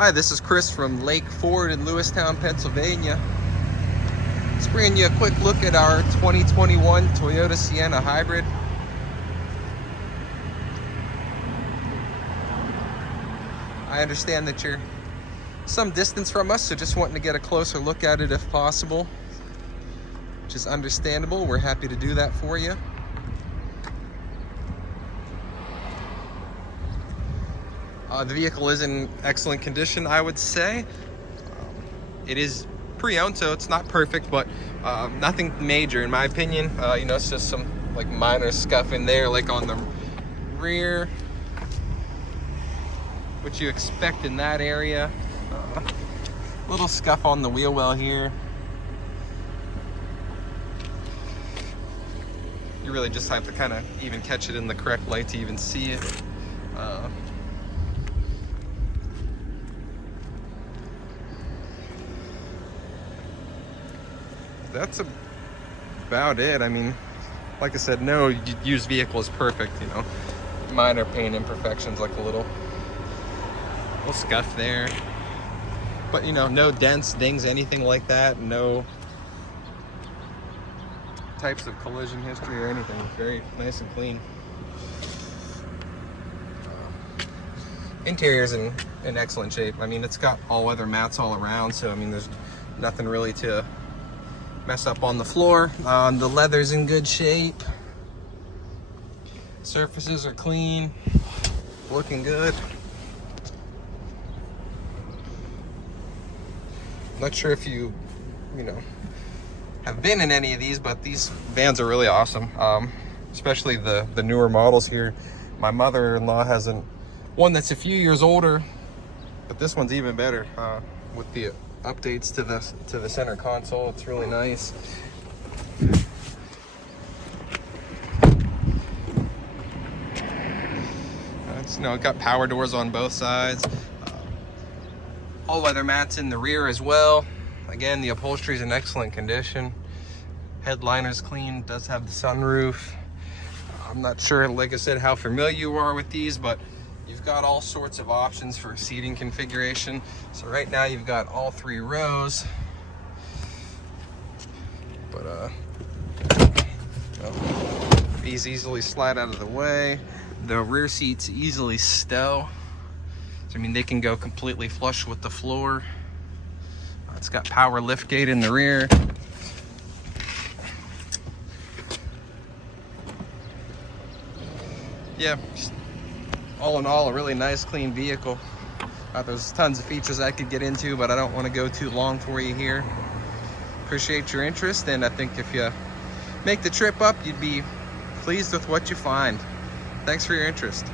Hi, this is Chris from Lake Ford in Lewistown, Pennsylvania. Just bringing you a quick look at our 2021 Toyota Sienna Hybrid. I understand that you're some distance from us, so just wanting to get a closer look at it if possible, which is understandable. We're happy to do that for you. The vehicle is in excellent condition, I would say. It is pre-owned, so it's not perfect, but nothing major in my opinion. It's just some like minor scuff in there, like on the rear, what you expect in that area. Little scuff on the wheel well here. You really just have to kind of even catch it in the correct light to even see it. That's about it. I mean, like I said, no used vehicle is perfect, minor paint imperfections, like a little scuff there, but no dents, dings, anything like that. No types of collision history or anything. Very nice and clean. Interior's in excellent shape. I mean, it's got all-weather mats all around, so I mean, there's nothing really to mess up on the floor. The leather's in good shape. Surfaces are clean, looking good. Not sure if you have been in any of these, but these vans are really awesome. Especially the newer models here. My mother-in-law has one that's a few years older, but this one's even better with the updates to the center console. It's really nice. It's got power doors on both sides. All-weather mats in the rear as well. Again, the upholstery is in excellent condition. Headliner's clean. Does have the sunroof. I'm not sure, like I said, how familiar you are with these, but you've got all sorts of options for seating configuration. So right now you've got all 3 rows, but these easily slide out of the way. The rear seats easily stow. So, I mean, they can go completely flush with the floor. It's got power liftgate in the rear. Yeah, all in all, a really nice, clean vehicle. There's tons of features I could get into, but I don't want to go too long for you here. Appreciate your interest, and I think if you make the trip up, you'd be pleased with what you find. Thanks for your interest.